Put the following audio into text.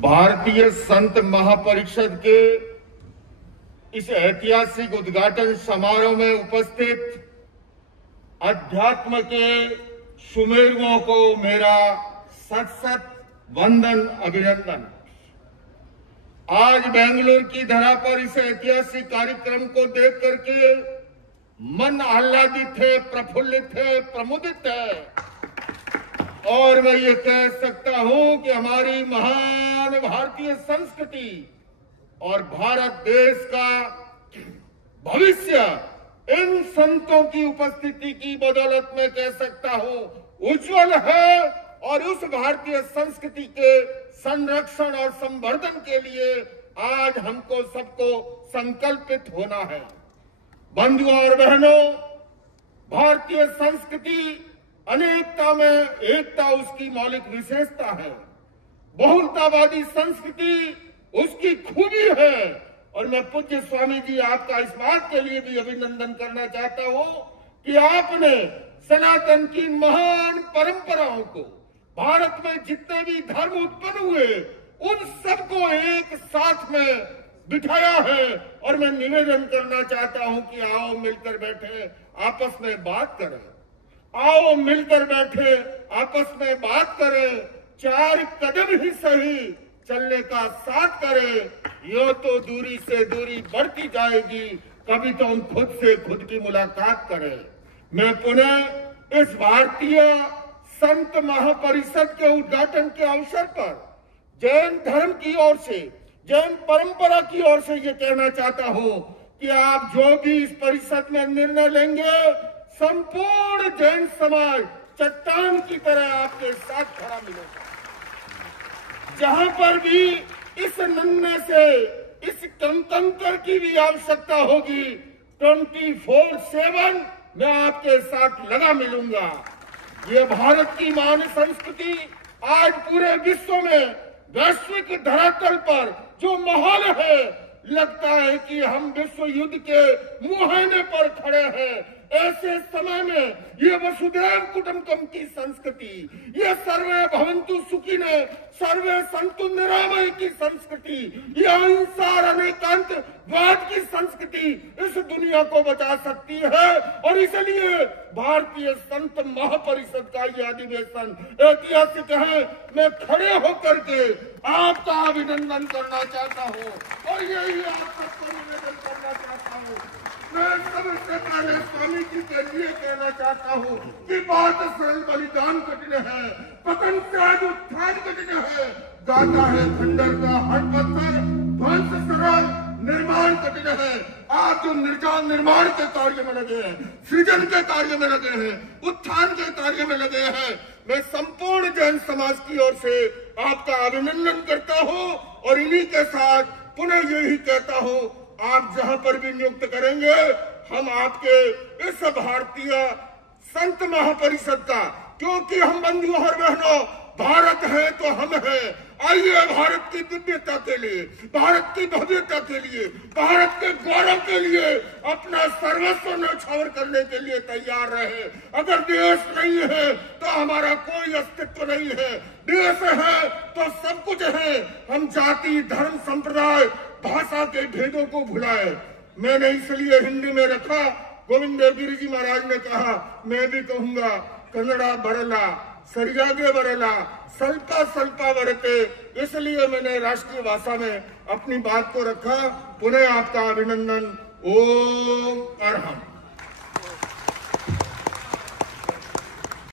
भारतीय संत महापरिषद के इस ऐतिहासिक उद्घाटन समारोह में उपस्थित अध्यात्म के सुमेरुओं को मेरा सत वंदन अभिनंदन। आज बेंगलुरु की धरा पर इस ऐतिहासिक कार्यक्रम को देख करके मन आह्लादित है, प्रफुल्लित है, प्रमुदित है और मैं ये कह सकता हूं कि हमारी महान भारतीय संस्कृति और भारत देश का भविष्य इन संतों की उपस्थिति की बदौलत में कह सकता हूं उज्जवल है। और उस भारतीय संस्कृति के संरक्षण और संवर्धन के लिए आज हमको सबको संकल्पित होना है। बंधुओं और बहनों, भारतीय संस्कृति अनेकता में एकता उसकी मौलिक विशेषता है। बहुलतावादी संस्कृति उसकी खूबी है। और मैं पूज्य स्वामी जी आपका इस बात के लिए भी अभिनंदन करना चाहता हूं कि आपने सनातन की महान परंपराओं को, भारत में जितने भी धर्म उत्पन्न हुए उन सबको एक साथ में बिठाया है। और मैं निवेदन करना चाहता हूं कि आओ मिलकर बैठे, आपस में बात करें। आओ मिलकर बैठे, आपस में बात करें, 4 कदम ही सही चलने का साथ करें। यो तो दूरी से दूरी बढ़ती जाएगी, कभी तो हम खुद से खुद की मुलाकात करें। मैं पुनः इस भारतीय संत महापरिषद के उद्घाटन के अवसर पर जैन धर्म की ओर से, जैन परंपरा की ओर से ये कहना चाहता हूं कि आप जो भी इस परिषद में निर्णय लेंगे, संपूर्ण जैन समाज चट्टान की तरह आपके साथ खड़ा मिलेगा। जहां पर भी इस नन्हे से इस कंकर की भी आवश्यकता होगी, 24/7 मैं आपके साथ लगा मिलूंगा। ये भारत की महान संस्कृति आज पूरे विश्व में वैश्विक धरातल पर जो माहौल है, लगता है कि हम विश्व युद्ध के मुहाने पर खड़े हैं। ऐसे समय में ये वसुधैव कुटुंबकम की संस्कृति, ये सर्वे भवन्तु सुखिनः सर्वे सन्तु निरामय की संस्कृति, ये अहिंसा और अनेकांतवाद की संस्कृति इस दुनिया को बचा सकती है। और इसलिए भारतीय संत महापरिषद का यह अधिवेशन ऐतिहासिक है। मैं खड़े होकर के आपका अभिनंदन करना चाहता हूँ और यही आप सबको निवेदन करना चाहता हूँ। मैं सबसे पहले स्वामी जी के लिए कहना चाहता हूँ कि बात सरल बलिदान कठिन है, पतन से आज उत्थान कठिन है। गाता है खंडर का हर पत्थर, ध्वंस सरल निर्माण कठिन है। आप जो निर्माण के कार्य में लगे हैं, सृजन के कार्य में लगे हैं, उत्थान के कार्य में लगे हैं, मैं संपूर्ण जैन समाज की ओर से आपका अभिनंदन करता हूँ। और इन्हीं के साथ पुनः यही कहता हूँ, आप जहां पर भी नियुक्त करेंगे, हम आपके इस भारतीय संत महापरिषद का, क्योंकि हम बंधु और बहनों भारत है तो हम हैं। आइए भारत की दिव्यता के लिए, भारत की भव्यता के लिए, भारत के गौरव के लिए अपना सर्वस्व न्यौछावर करने के लिए तैयार रहे। अगर देश नहीं है तो हमारा कोई अस्तित्व नहीं है, देश है तो सब कुछ है। हम जाति, धर्म, संप्रदाय, भाषा के भेदों को भुलाए। मैंने इसलिए हिंदी में रखा, गोविंद देवगिरी जी महाराज ने कहा, मैं भी कहूंगा कन्नड़ा बरला सरियागे बरला सल्पा सल्पा बरते। इसलिए मैंने राष्ट्रीय भाषा में अपनी बात को रखा। पुनः आपका अभिनंदन। ओम अरहम।